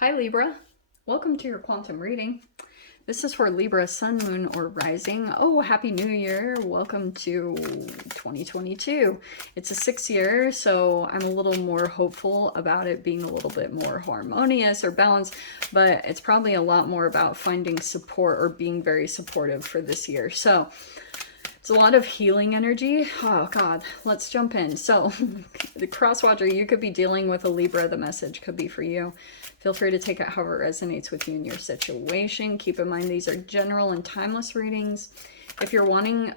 Hi Libra, welcome to your quantum reading. This is for Libra, Sun, Moon, or Rising. Oh, Happy New Year. Welcome to 2022. It's a 6-year, so I'm a little more hopeful about it being a little bit more harmonious or balanced, but it's probably a lot more about finding support or being very supportive for this year. So it's a lot of healing energy. Oh God, let's jump in. So the cross watcher, you could be dealing with a Libra. The message could be for you. Feel free to take it however it resonates with you in your situation. Keep in mind these are general and timeless readings. If you're wanting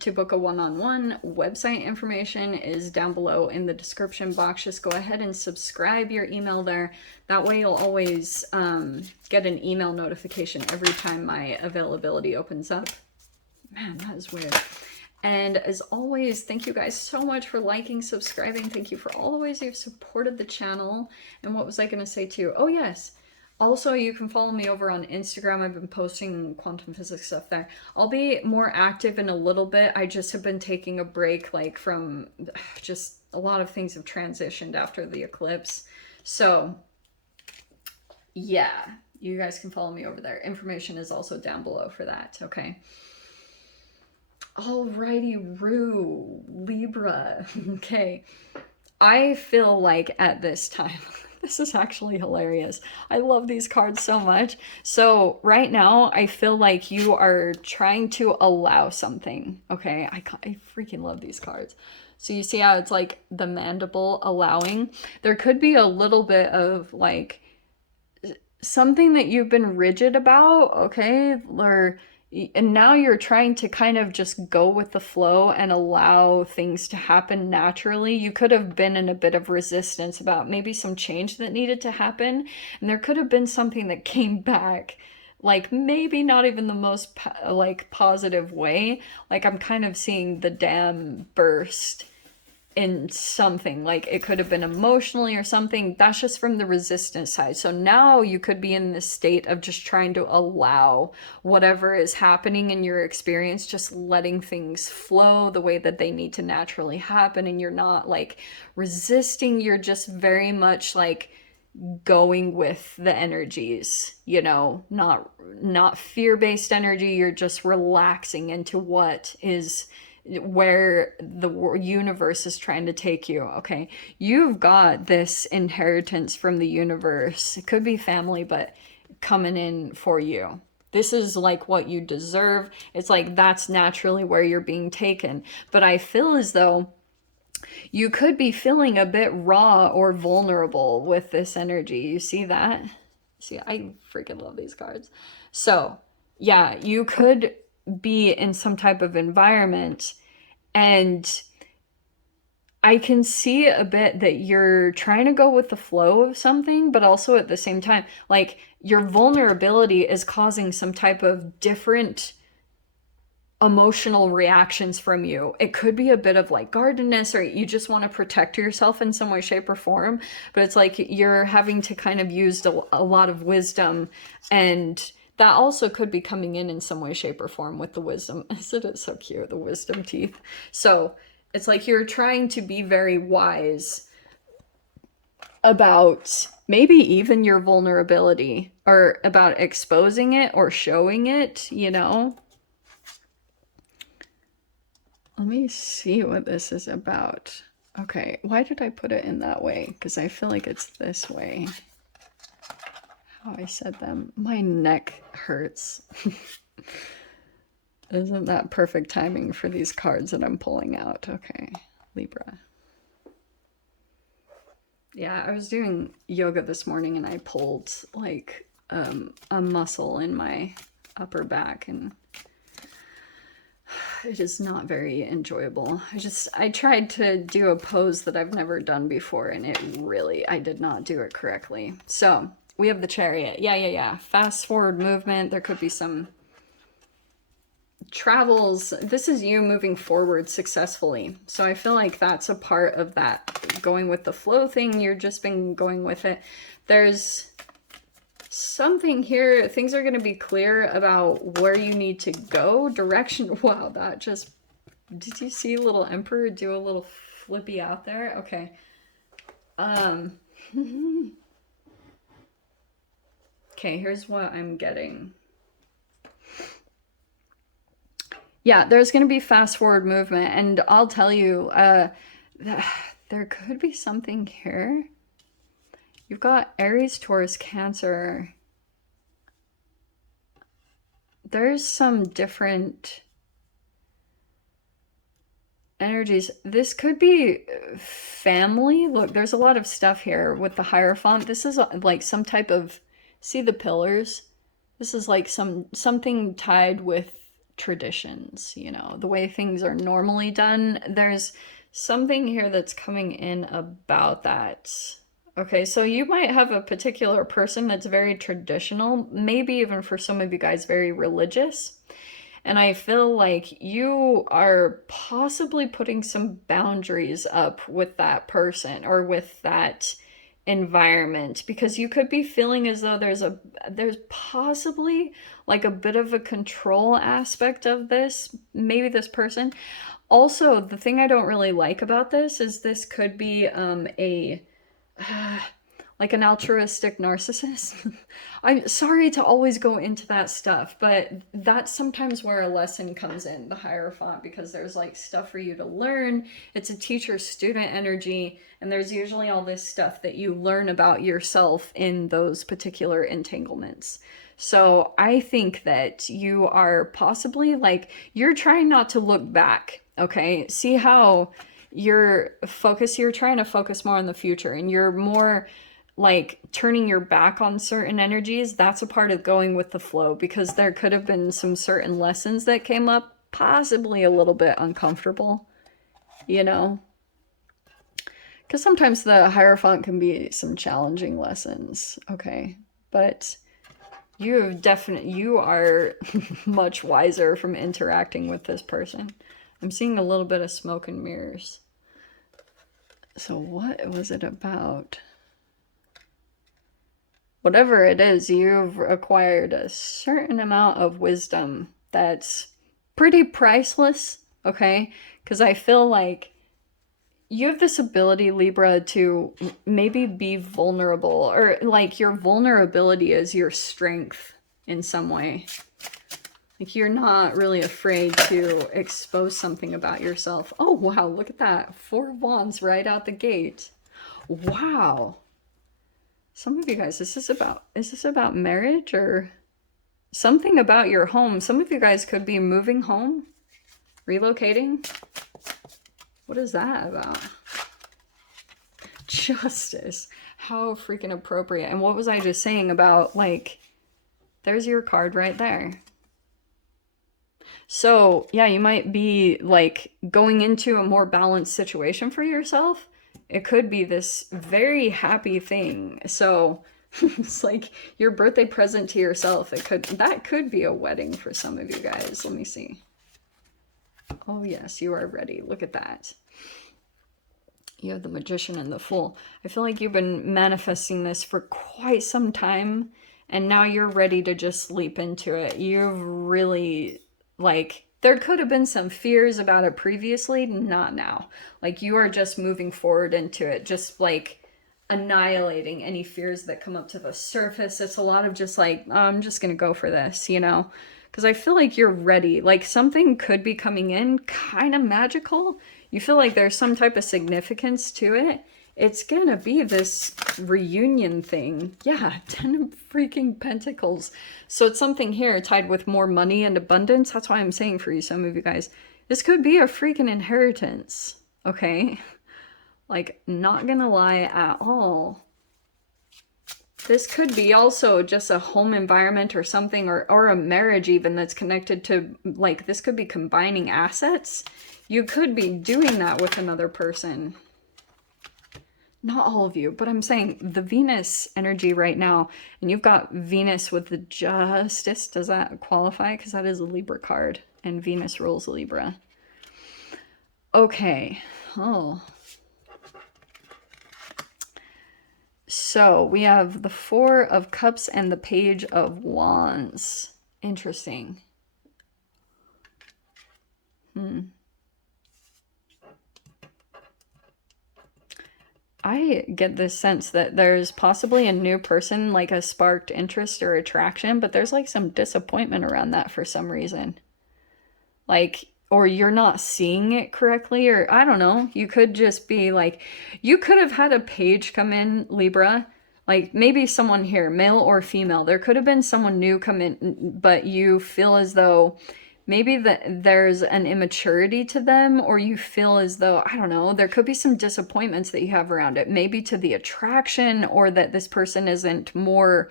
to book a one-on-one, website information is down below in the description box. Just go ahead and subscribe your email there. That way you'll always get an email notification every time my availability opens up. Man, that is weird. And as always, thank you guys so much for liking, subscribing. Thank you for all the ways you've supported the channel. And what was I going to say too? Oh, yes. Also, you can follow me over on Instagram. I've been posting quantum physics stuff there. I'll be more active in a little bit. I just have been taking a break, like from just a lot of things have transitioned after the eclipse. So, yeah, you guys can follow me over there. Information is also down below for that, okay? Alrighty, Rue, Libra. Okay. I feel like at this time, this is actually hilarious. I love these cards so much. So right now, I feel like you are trying to allow something. Okay, I freaking love these cards. So you see how it's like the mandible allowing? There could be a little bit of like something that you've been rigid about, okay? And now you're trying to kind of just go with the flow and allow things to happen naturally. You could have been in a bit of resistance about maybe some change that needed to happen, and there could have been something that came back, like maybe not even the most like positive way. Like I'm kind of seeing the dam burst in something, like it could have been emotionally or something. That's just from the resistance side. So now you could be in this state of just trying to allow whatever is happening in your experience, just letting things flow the way that they need to naturally happen, and you're not like resisting, you're just very much like going with the energies, you know, not fear-based energy. You're just relaxing into what is where the universe is trying to take you. Okay, you've got this inheritance from the universe. It could be family, but coming in for you. This is like what you deserve. It's like that's naturally where you're being taken. But I feel as though you could be feeling a bit raw or vulnerable with this energy. You see that? See, I freaking love these cards. So, yeah, you could be in some type of environment, and I can see a bit that you're trying to go with the flow of something, but also at the same time, like your vulnerability is causing some type of different emotional reactions from you. It could be a bit of like guardedness, or you just want to protect yourself in some way, shape, or form. But it's like you're having to kind of use a lot of wisdom, and that also could be coming in some way, shape, or form with the wisdom. Isn't it so cute, the wisdom teeth? So it's like you're trying to be very wise about maybe even your vulnerability, or about exposing it or showing it, you know? Let me see what this is about. Okay, why did I put it in that way? Because I feel like it's this way. How I said them. My neck hurts. Isn't that perfect timing for these cards that I'm pulling out? Okay, Libra. Yeah, I was doing yoga this morning and I pulled like a muscle in my upper back, and it is not very enjoyable. I tried to do a pose that I've never done before, and I did not do it correctly. So we have the Chariot. Yeah. Fast forward movement. There could be some travels. This is you moving forward successfully. So I feel like that's a part of that going with the flow thing. You're just been going with it. There's something here. Things are going to be clear about where you need to go, direction. Wow, that just, did you see little Emperor do a little flippy out there? Okay. Okay, here's what I'm getting. Yeah, there's going to be fast forward movement, and I'll tell you, there could be something here. You've got Aries, Taurus, Cancer. There's some different energies. This could be family. Look, there's a lot of stuff here with the Hierophant. This is like some type of, see the pillars? This is like something tied with traditions, you know, the way things are normally done. There's something here that's coming in about that. Okay, so you might have a particular person that's very traditional, maybe even for some of you guys, very religious. And I feel like you are possibly putting some boundaries up with that person or with that environment, because you could be feeling as though there's possibly like a bit of a control aspect of this, maybe this person. Also, the thing I don't really like about this is this could be like an altruistic narcissist. I'm sorry to always go into that stuff, but that's sometimes where a lesson comes in, the Hierophant, because there's like stuff for you to learn. It's a teacher-student energy, and there's usually all this stuff that you learn about yourself in those particular entanglements. So I think that you are possibly like, you're trying not to look back, okay? See how you're trying to focus more on the future, and you're more like turning your back on certain energies. That's a part of going with the flow, because there could have been some certain lessons that came up, possibly a little bit uncomfortable, you know? Because sometimes the Hierophant can be some challenging lessons, okay? But you are much wiser from interacting with this person. I'm seeing a little bit of smoke and mirrors. So what was it about? Whatever it is, you've acquired a certain amount of wisdom that's pretty priceless, okay? Because I feel like you have this ability, Libra, to maybe be vulnerable, or like your vulnerability is your strength in some way. Like you're not really afraid to expose something about yourself. Oh, wow, look at that. 4 of Wands right out the gate. Wow. Some of you guys, is this about marriage or something about your home? Some of you guys could be moving home, relocating. What is that about? Justice. How freaking appropriate. And what was I just saying about, like, there's your card right there. So, yeah, you might be, like, going into a more balanced situation for yourself. It could be this very happy thing. So, it's like your birthday present to yourself. That could be a wedding for some of you guys. Let me see. Oh, yes, you are ready. Look at that. You have the Magician and the Fool. I feel like you've been manifesting this for quite some time, and now you're ready to just leap into it. You've really, like, there could have been some fears about it previously, not now. Like, you are just moving forward into it, just like annihilating any fears that come up to the surface. It's a lot of just like, oh, I'm just gonna go for this, you know? Because I feel like you're ready. Like, something could be coming in kind of magical. You feel like there's some type of significance to it. It's gonna be this reunion thing. Yeah, 10 of freaking Pentacles. So it's something here tied with more money and abundance. That's why I'm saying for you, some of you guys, this could be a freaking inheritance, okay? Like, not gonna lie at all. This could be also just a home environment or something, or a marriage even that's connected to, like, this could be combining assets. You could be doing that with another person. Not all of you, but I'm saying the Venus energy right now, and you've got Venus with the Justice. Does that qualify? Because that is a Libra card, and Venus rules Libra. Okay. Oh. So we have the 4 of Cups and the Page of Wands. Interesting. I get this sense that there's possibly a new person, like a sparked interest or attraction, but there's like some disappointment around that for some reason. Like, or you're not seeing it correctly, or I don't know. You could just be like, you could have had a page come in, Libra. Like maybe someone here, male or female, there could have been someone new come in, but you feel as though maybe that there's an immaturity to them, or you feel as though, I don't know, there could be some disappointments that you have around it, maybe to the attraction, or that this person isn't more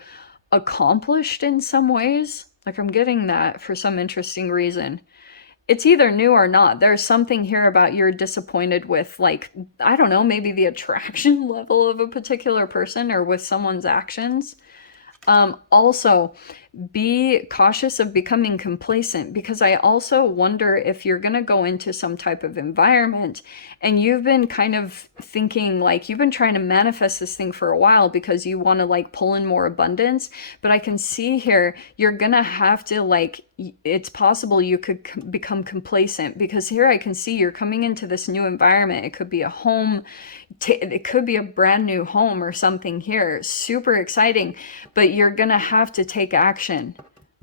accomplished in some ways. Like I'm getting that for some interesting reason. It's either new or not. There's something here about you're disappointed with, like, I don't know, maybe the attraction level of a particular person or with someone's actions. Also, be cautious of becoming complacent, because I also wonder if you're going to go into some type of environment and you've been kind of thinking like you've been trying to manifest this thing for a while because you want to like pull in more abundance. But I can see here you're going to have to like, it's possible you could become complacent, because here I can see you're coming into this new environment. It could be a home, it could be a brand new home or something here. Super exciting, but you're gonna have to take action.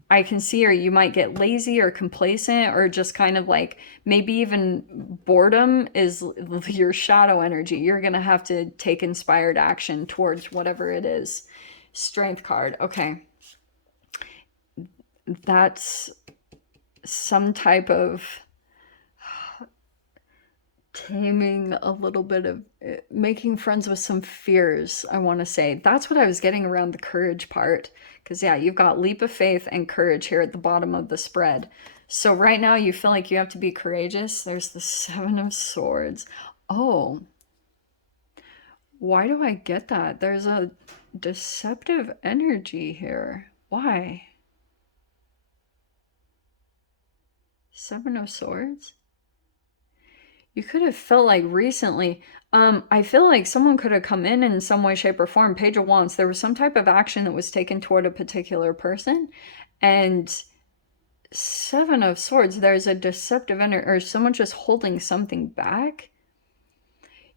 I can see, or you might get lazy or complacent, or just kind of like maybe even boredom is your shadow energy. You're gonna have to take inspired action towards whatever it is. Strength card. Okay. That's some type of taming a little bit of making friends with some fears, I want to say. That's what I was getting around the courage part. Because, yeah, you've got leap of faith and courage here at the bottom of the spread. So right now you feel like you have to be courageous. There's the Seven of Swords. Oh, why do I get that? There's a deceptive energy here. Why? Seven of Swords? You could have felt like recently, I feel like someone could have come in some way, shape, or form. Page of Wands, there was some type of action that was taken toward a particular person. And Seven of Swords, there's a deceptive energy, or someone just holding something back.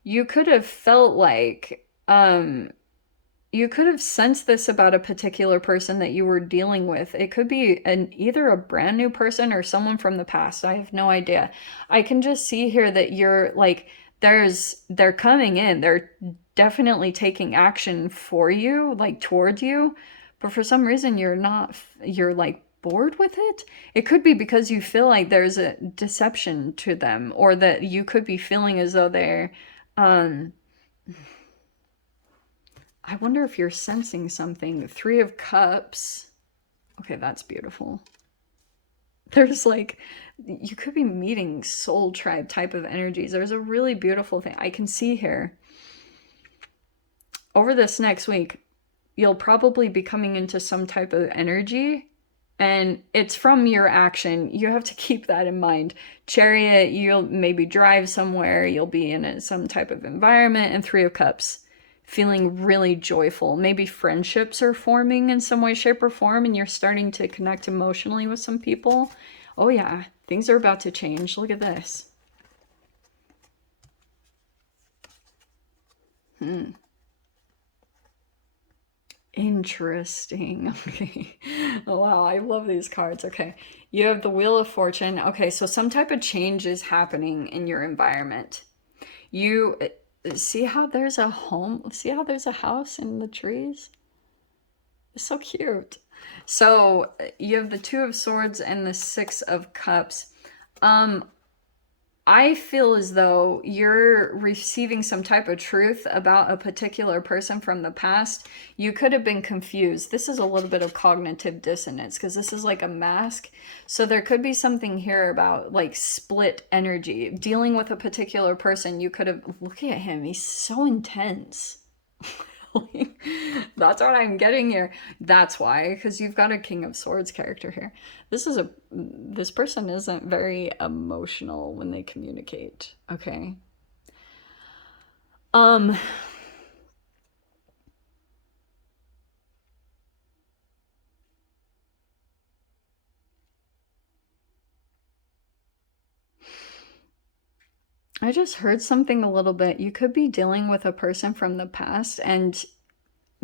You could have felt like, you could have sensed this about a particular person that you were dealing with. It could be either a brand new person or someone from the past. I have no idea. I can just see here that you're like, they're coming in. They're definitely taking action for you, like towards you. But for some reason, you're like bored with it. It could be because you feel like there's a deception to them, or that you could be feeling as though they're, um, I wonder if you're sensing something. Three of Cups. Okay, that's beautiful. There's like, you could be meeting soul tribe type of energies. There's a really beautiful thing I can see here. Over this next week, you'll probably be coming into some type of energy, and it's from your action. You have to keep that in mind. Chariot, you'll maybe drive somewhere, you'll be in some type of environment, and Three of Cups, feeling really joyful. Maybe friendships are forming in some way, shape, or form, and you're starting to connect emotionally with some people. Oh yeah, things are about to change. Look at this. Interesting. Okay. Oh, wow. I love these cards. Okay. You have the Wheel of Fortune. Okay. So some type of change is happening in your environment. You see how there's a home? See how there's a house in the trees? It's so cute. So you have the Two of Swords and the Six of Cups. Um, I feel as though you're receiving some type of truth about a particular person from the past. You could have been confused. This is a little bit of cognitive dissonance, because this is like a mask. So there could be something here about like split energy. Dealing with a particular person, you could have, look at him, he's so intense. That's what I'm getting here. That's why, because you've got a King of Swords character here. This person isn't very emotional when they communicate. Okay. Um I just heard something a little bit. You could be dealing with a person from the past, and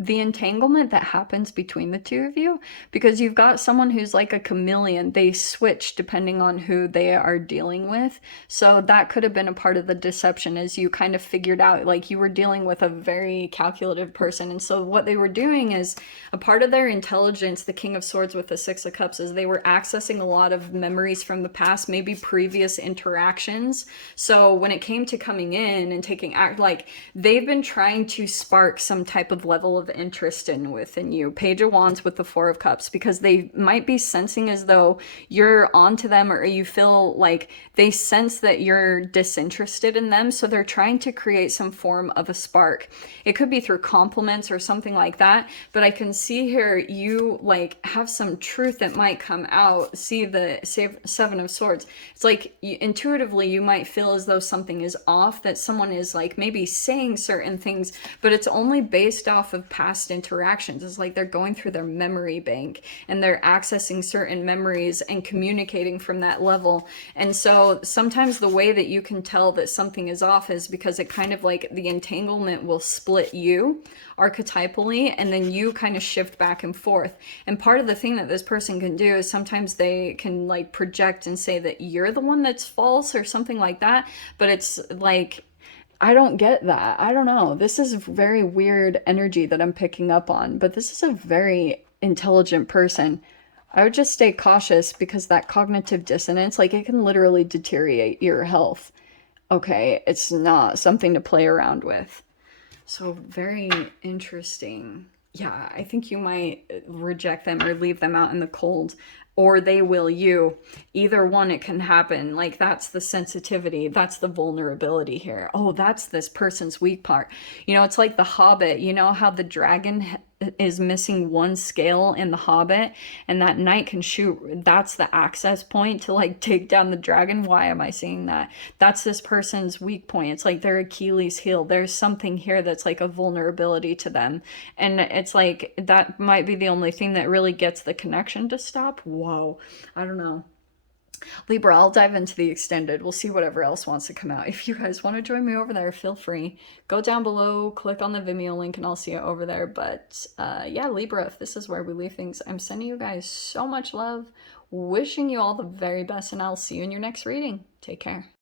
the entanglement that happens between the two of you, because you've got someone who's like a chameleon. They switch depending on who they are dealing with. So that could have been a part of the deception, as you kind of figured out, like you were dealing with a very calculative person. And so what they were doing is, a part of their intelligence, the King of Swords with the Six of Cups, is they were accessing a lot of memories from the past, maybe previous interactions. So when it came to coming in and taking act, like they've been trying to spark some type of level of interest in within you. Page of Wands with the Four of Cups, because they might be sensing as though you're onto them, or you feel like they sense that you're disinterested in them. So they're trying to create some form of a spark. It could be through compliments or something like that. But I can see here you like have some truth that might come out. See the Seven of Swords. It's like intuitively you might feel as though something is off, that someone is like maybe saying certain things, but it's only based off of past interactions. It's like they're going through their memory bank and they're accessing certain memories and communicating from that level. And so sometimes the way that you can tell that something is off is because it kind of like the entanglement will split you archetypally, and then you kind of shift back and forth. And part of the thing that this person can do is sometimes they can like project and say that you're the one that's false or something like that. But it's like, I don't get that. I don't know. This is very weird energy that I'm picking up on, but this is a very intelligent person. I would just stay cautious, because that cognitive dissonance, like it can literally deteriorate your health. Okay, it's not something to play around with. So very interesting. Yeah, I think you might reject them or leave them out in the cold, or they will you. Either one, it can happen. Like that's the sensitivity, that's the vulnerability here. Oh, that's this person's weak part. You know, it's like the Hobbit. You know how the dragon is missing one scale in the Hobbit, and that knight can shoot. That's the access point to like take down the dragon. Why am I saying that? That's this person's weak point. It's like their Achilles heel. There's something here that's like a vulnerability to them, and it's like that might be the only thing that really gets the connection to stop. Whoa, I don't know. Libra, I'll dive into the extended. We'll see whatever else wants to come out. If you guys want to join me over there, feel free. Go down below, click on the Vimeo link, and I'll see you over there. But yeah, Libra, if this is where we leave things, I'm sending you guys so much love, wishing you all the very best, and I'll see you in your next reading. Take care.